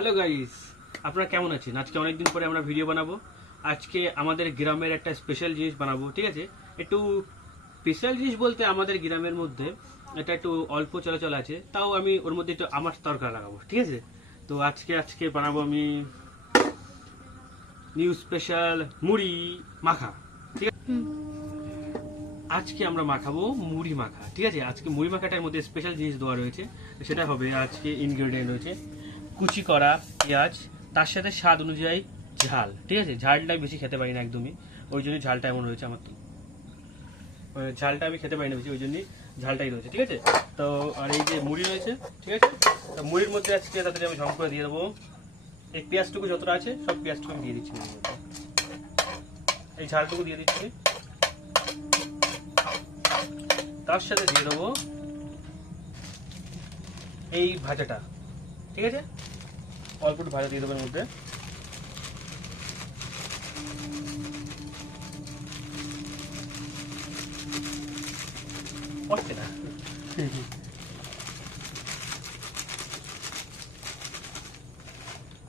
Hello guys, আপনারা কেমন আছেন? আজকে অনেকদিন পরে আমরা ভিডিও বানাবো। আজকে আমাদের গ্রামের একটা স্পেশাল জিনিস বানাবো, ঠিক আছে? একটু স্পেশাল জিনিস বলতে আমাদের গ্রামের মধ্যে এটা একটু অল্প চলাচল আছে, তাও আমি ওর মধ্যে একটু আমার তরকারি লাগাবো, ঠিক আছে? তো আজকে বানাবো আমি নিউ স্পেশাল মুড়ি মাখা, ঠিক আছে? আজকে আমরা মাখাবো মুড়ি মাখা, ঠিক আছে? আজকে মুড়ি মাখাটার মধ্যে স্পেশাল জিনিস দেওয়া রয়েছে, সেটা হবে আজকে ইনগ্রেডিয়েন্ট রয়েছে কুচি করা পেঁয়াজ, তার সাথে স্বাদ অনুযায়ী ঝাল, ঠিক আছে? ঝালটা বেশি খেতে পারি না একদমই, ওই জন্য ঝালটা এমন রয়েছে। আমার তো ঝালটা আমি খেতে পারি না বেশি, ওই জন্যই ঝালটাই রয়েছে, ঠিক আছে? তো আর এই যে মুড়ি রয়েছে, ঠিক আছে? তো মুড়ির মধ্যে আজকে তাড়াতাড়ি আমি ঝম করে দিয়ে দেবো এই পেঁয়াজটুকু, যতটা আছে সব পেঁয়াজটুকু আমি দিয়ে দিচ্ছি মুড়ির মধ্যে। এই ঝালটুকু দিয়ে দিচ্ছি, তার সাথে দিয়ে দেবো এই ভাজাটা, ঠিক আছে? অল্প একটু ভাজা দিয়ে দেবো এর মধ্যে। পড়ছে না।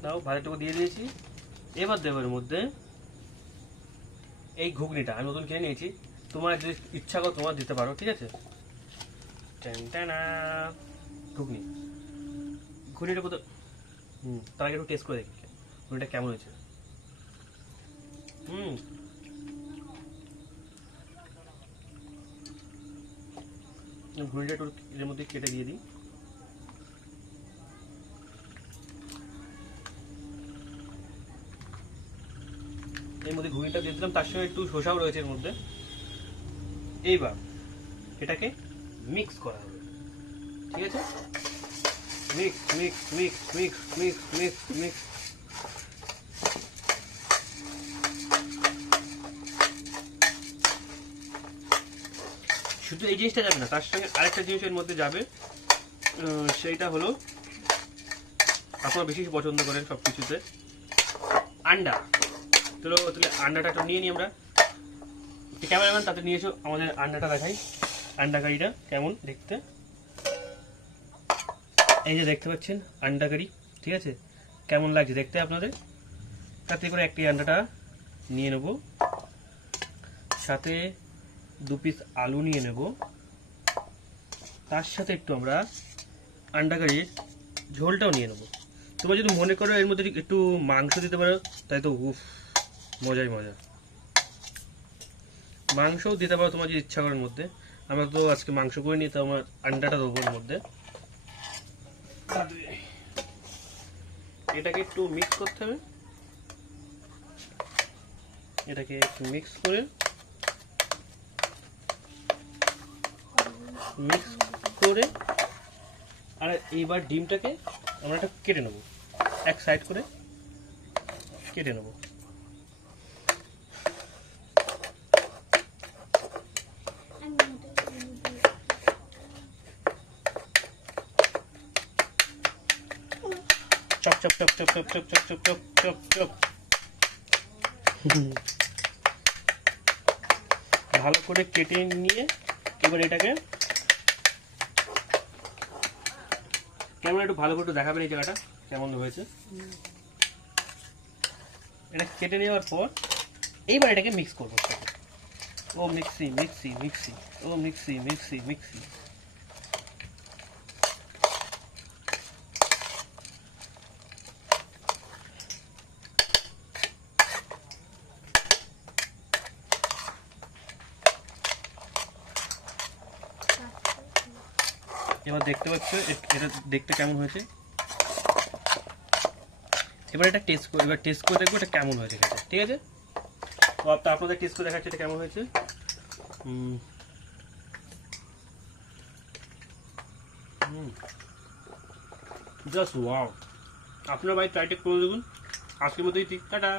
দাও, ভাজাটুকু দিয়ে দিয়েছি। এবার দেবো এর মধ্যে এই ঘুগনিটা, আমি নতুন কিনে নিয়েছি, তোমার যদি ইচ্ছা করো তোমার দিতে পারো, ঠিক আছে? ঘুগনি, ঘুগনিটা কোথাও তার আগে একটু টেস্ট করে দেখি ঘুগনিটা কেমন হয়েছে। ঘুগনিটা একটু এর মধ্যে কেটে দিয়ে দিই। এর মধ্যে ঘুগনিটা দিয়ে দিলাম, তার সঙ্গে একটু শসাও রয়েছে এর মধ্যে। এইবার এটাকে মিক্স করা হবে, ঠিক আছে? Mix mix mix mix mix mix mix. শুধু এই জিনিসটা যাবে না, তার সঙ্গে আরেকটা জিনিস এর মধ্যে যাবে, সেইটা হলো আপনারা বেশি পছন্দ করেন সব কিছুতে আন্ডা। তাহলে আন্ডাটা একটু নিয়ে নিই আমরা। ক্যামেরাম্যান তাতে নিয়ে এসো, আমাদের আন্ডাটা দেখাই। আন্ডা কারিটা কেমন দেখতে, এই যে দেখতে পাচ্ছেন আন্ডা কারি, ঠিক আছে? কেমন লাগছে দেখতে আপনাদের? তাতে করে একটি আন্ডাটা নিয়ে নেব, সাথে 2 পিস আলু নিয়ে নেব, তার সাথে একটু আমরা আন্ডা কারির ঝোলটাও নিয়ে নেব। তোমরা যদি মনে করো এর মধ্যে একটু মাংস দিতে পারো, তাই তো উফ, মজাই মজা। মাংসও দিতে পারো তোমার যদি ইচ্ছা করার মধ্যে। আমরা তো আজকে মাংস করে নিই, তো আমার আন্ডাটা দেবো এর মধ্যে। এটাকে একটু মিক্স করতে হবে, এটাকে একটু মিক্স করে আর এইবার ডিমটাকে আমরা একটা কেটে নেব, এক সাইড করে কেটে নেব। Chop chop chop chop chop chop chop chop chop chop. ভালো করে কেটে নিয়ে এবার এটাকে কেমন একটু ভালো করে দেখাবেন এই জায়গাটা কেমন হয়েছে। এটা কেটে নেওয়ার পর এইবার এটাকে মিক্স করবো। ও মিক্সি মিক্সি মিক্সি, ও মিক্সি মিক্সি মিক্সি। এবার দেখতে পাচ্ছ এটা দেখতে কেমন হয়েছে। এবার এটা টেস্ট করে দেখবো এটা কেমন হয়েছে খেতে, ঠিক আছে? তো আপনাদের টেস্ট করে দেখাচ্ছি এটা কেমন হয়েছে। জাস্ট ওয়াও, আপনারা ভাই ট্রাইটা করে দেখুন। আজকের মতোই ঠিক, টাটা।